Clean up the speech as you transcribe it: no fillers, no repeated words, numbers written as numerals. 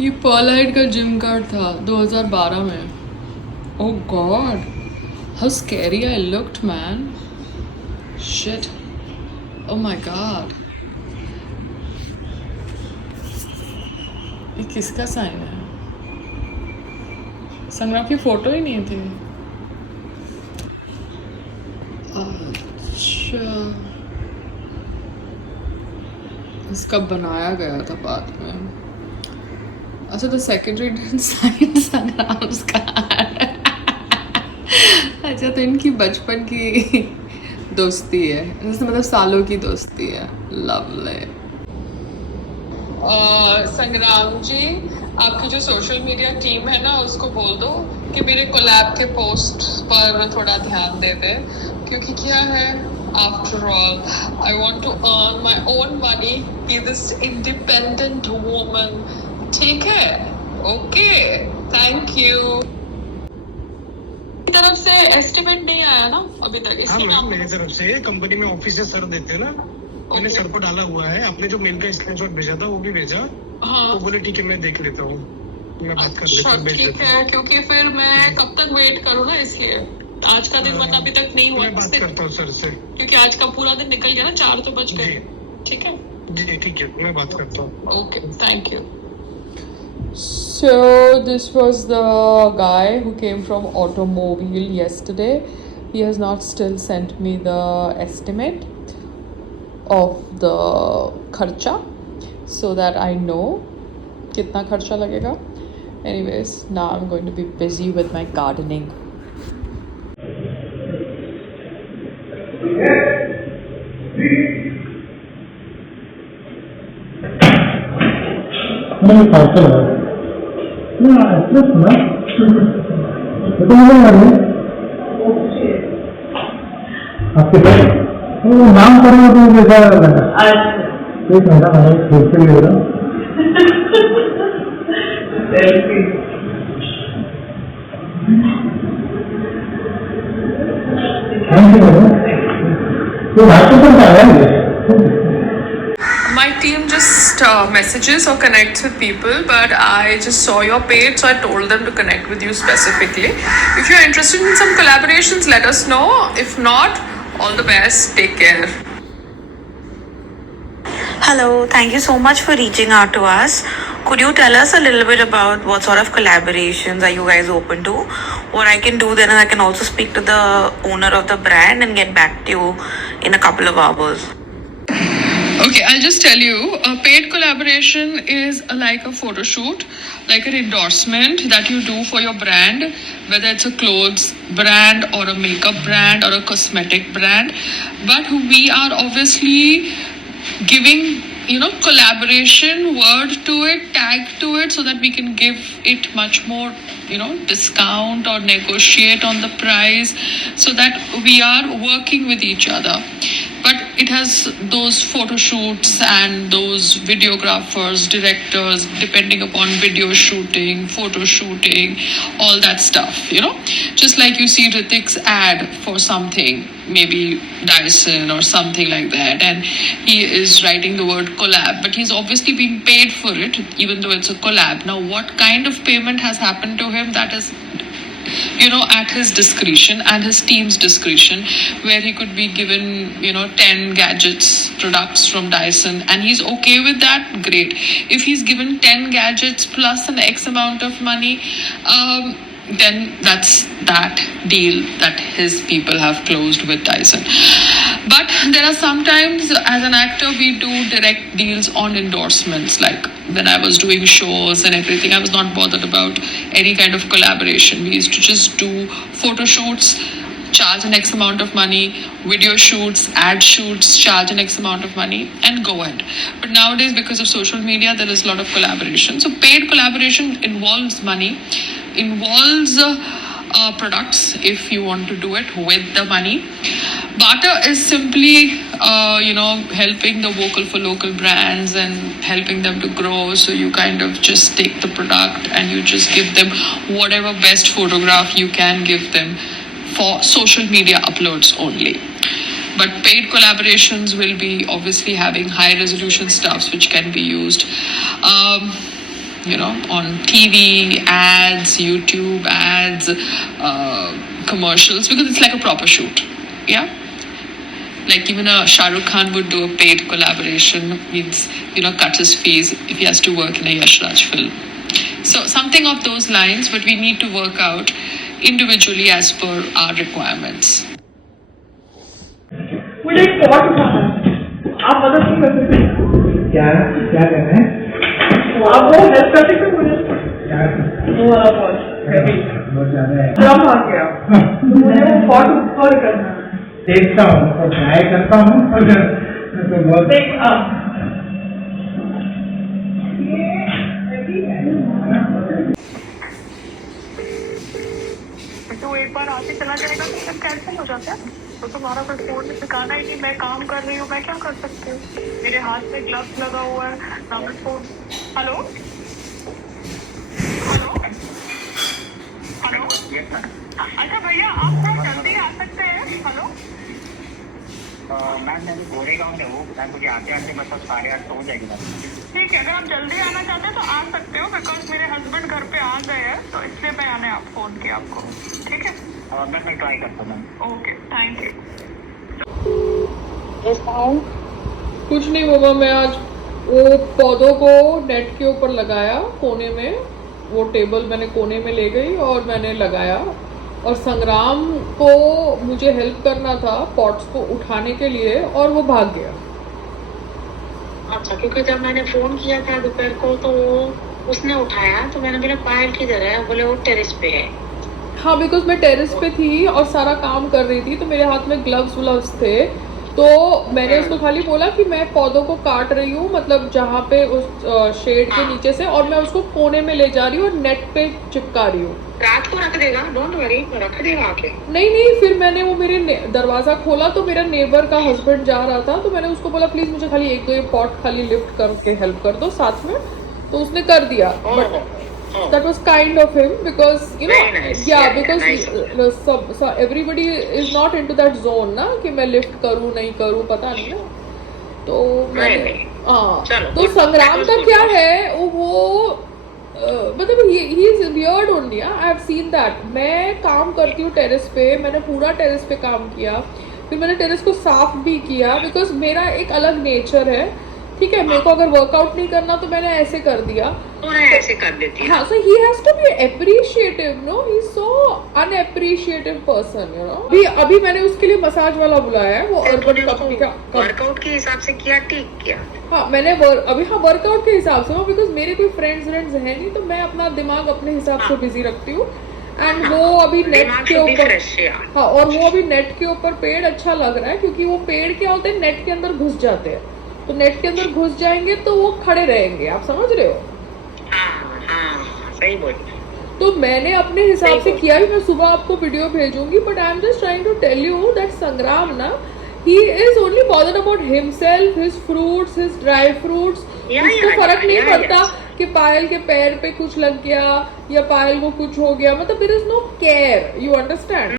ये पर्लाइट का gym card था 2012 में. Oh God, how scary I looked, man. Shit. Oh my God. ये किसका साइन है? संग्राम की फोटो ही नहीं थी. अच्छा, इसका बनाया गया था बाद में. अच्छा, तो सेक्रेटरी डिडंट साइन संग्राम्स कार्ड. अच्छा, तो इनकी बचपन की दोस्ती है, जैसे मतलब सालों की दोस्ती है. लवली. संग्राम जी, आपकी जो सोशल मीडिया टीम है ना, उसको बोल दो कि मेरे कोलैब के पोस्ट पर थोड़ा ध्यान दे दे, क्योंकि क्या है, after all I want to earn my own money, be this independent woman. ठीक है? Okay, thank you. तरफ से एस्टिमेट नहीं आया ना अभी तक? हाँ मैम, मेरी तरफ से कंपनी में ऑफिस से सर देते हैं ना, मैंने सर को डाला हुआ है. आपने जो मेल का स्क्रीनशॉट भेजा था वो भी भेजा. हाँ, तो बोले ठीक है मैं देख लेता हूँ, मैं बात कर लेता अच्छा हूँ. ठीक है, क्योंकि फिर मैं कब तक वेट करूँ ना, इसलिए आज का दिन वरना अभी तक नहीं हुआ. मैं बात करता हूँ सर से, क्योंकि आज का पूरा दिन निकल गया ना, 4 तो बज गए. ठीक है जी, ठीक है, मैं बात करता हूँ. Okay, thank you. So this was the guy who came from automobile yesterday. He has not still sent me the estimate of the kharcha so that I know kitna kharcha lagega. Anyways, now I'm going to be busy with my gardening. नहीं parcel है ना, actress ना तो मिलने वाली है आपके पास. वो नाम करेंगे तो जैसा एक घंटा हमारे खेत से ले रहा. Thank you madam. ये भाषण करता है. My team just messages or connects with people, but I just saw your page, so I told them to connect with you specifically. If you're interested in some collaborations, let us know. If not, all the best. Take care. Hello, thank you so much for reaching out to us. Could you tell us a little bit about what sort of collaborations are you guys open to? What I can do then is I can also speak to the owner of the brand and get back to you in a couple of hours. Okay, I'll just tell you, a paid collaboration is like a photo shoot, like an endorsement that you do for your brand, whether it's a clothes brand or a makeup brand or a cosmetic brand. But we are obviously giving, collaboration word to it, tag to it, so that we can give it much more, discount or negotiate on the price, so that we are working with each other. But it has those photo shoots and those videographers, directors, depending upon video shooting, photo shooting, all that stuff, just like you see Ritik's ad for something, maybe Dyson or something like that, and he is writing the word collab, but he's obviously being paid for it, even though it's a collab. Now, what kind of payment has happened to him, that is at his discretion and his team's discretion, where he could be given 10 gadgets, products from Dyson, and he's okay with that, great. If he's given 10 gadgets plus an X amount of money, then that's that deal that his people have closed with Dyson. But there are sometimes, as an actor, we do direct deals on endorsements. Like when I was doing shows and everything, I was not bothered about any kind of collaboration. We used to just do photo shoots, charge an X amount of money, video shoots, ad shoots, charge an X amount of money, and go ahead. But nowadays, because of social media, there is a lot of collaboration. So paid collaboration involves money, involves products if you want to do it with the money. Barter is simply, helping the vocal for local brands and helping them to grow. So you kind of just take the product and you just give them whatever best photograph you can give them for social media uploads only. But paid collaborations will be obviously having high resolution stuffs which can be used. on TV ads, YouTube ads, commercials, because it's like a proper shoot. Yeah. Like even a Shah Rukh Khan would do a paid collaboration, means cut his fees if he has to work in a Yash Raj film. So something of those lines, but we need to work out individually as per our requirements. मुझे एक pot उठाना है, आप मदद नहीं कर सकते? क्या क्या करना है? आप वो हेल्प कर सकते मुझे? क्या वो वाला पॉट बहुत ज्यादा है। ड्रम आ गया, तो मुझे वो पॉट ऊपर करना है। देखता हूँ और ट्राई करता हूँ तो बहुत तो एक बार आके चला जाएगा तो सब कैंसिल हो जाता है। तो तुम्हारा कोई फोन में दिखाना ही नहीं, मैं काम कर रही हूँ, मैं क्या कर सकती हूँ? मेरे हाथ में ग्लव्स लगा हुआ है, ना मैं फोन। हेलो हेलो हेलो, अच्छा भैया आप थोड़ा जल्दी आ सकते हैं? हेलो मैम मैं गोरेगांव में हूँ मैम, मुझे आते आते मतलब 8:30 हो जाएगी मैम। ठीक है, अगर आप जल्दी आना चाहते हैं तो आ सकते हो, बिकॉज मेरे हस्बैंड घर पे आ गए हैं, तो इसलिए मैंने आप फोन किया आपको। ठीक है मैम मैं ट्राई करता हूँ मैम। Okay, thank you. कुछ नहीं बाबा, मैं आज वो पौधों को नेट के ऊपर लगाया कोने में, वो टेबल मैंने कोने में ले गई और मैंने लगाया, और संग्राम को मुझे हेल्प करना था पॉट्स को उठाने के लिए और वो भाग गया। अच्छा, क्योंकि जब मैंने फोन किया था दोपहर को तो उसने उठाया, तो मैंने बोला पायल किधर है? बोले वो टेरेस पे है। हाँ, बिकॉज मैं टेरेस पे थी और सारा काम कर रही थी, तो मेरे हाथ में ग्लव्स थे, तो मैंने उसको खाली बोला कि मैं पौधों को काट रही हूँ, मतलब जहाँ पे उस शेड के नीचे से, और मैं उसको कोने में ले जा रही हूँ और नेट पे चिपका रही हूँ। रात को रख देगा, डोंट वरी, रख देगा आके। नहीं, फिर मैंने वो मेरे दरवाजा खोला तो मेरा नेबर का हस्बैंड जा रहा था, तो मैंने उसको बोला प्लीज मुझे खाली 1-2 पॉट खाली लिफ्ट करके हेल्प कर दो साथ में, तो उसने कर दिया। But that was kind of him, because Very nice. because nice everybody is not into that zone ना कि मैं लिफ्ट करूँ नहीं करूँ, पता नहीं ना, तो मैंने हाँ। तो संग्राम का क्या है वो मतलब he is weird only, I have seen that। मैं काम करती हूँ टेरेस पे, मैंने पूरा टेरेस पे काम किया, फिर मैंने टेरेस को साफ भी किया, बिकॉज मेरा एक अलग नेचर है। ठीक है, मेरे को अगर वर्कआउट नहीं करना तो मैंने ऐसे कर दिया, ऐसे कर देती है। हाँ, so he has to be appreciative, no? He's so unappreciative person, you know। अभी मैंने उसके लिए मसाज वाला बुलाया है, वो अर्बन कंपनी का। वर्कआउट के हिसाब से किया, ठीक किया। हाँ, मैंने वर्कआउट के हिसाब से, बिकॉज मेरे कोई फ्रेंड्स है नहीं, तो मैं अपना दिमाग अपने हिसाब से बिजी रखती हूँ। एंड वो अभी नेट के ऊपर, हाँ, और वो अभी नेट के ऊपर पेड़ अच्छा लग रहा है, क्योंकि वो पेड़ क्या होते हैं, नेट के अंदर घुस जाते हैं, तो नेट के अंदर घुस जाएंगे तो वो खड़े रहेंगे, आप समझ रहे हो? हाँ, सही बोल। तो मैंने अपने हिसाब से किया भी, मैं सुबह आपको वीडियो भेजूंगी, but I am just trying to tell you that Sangram ना, he is only bothered about himself, his fruits, his dry fruits। उसको फर्क नहीं पड़ता कि पायल के पैर पे कुछ लग गया या पायल को कुछ हो गया, मतलब there is no care, you understand?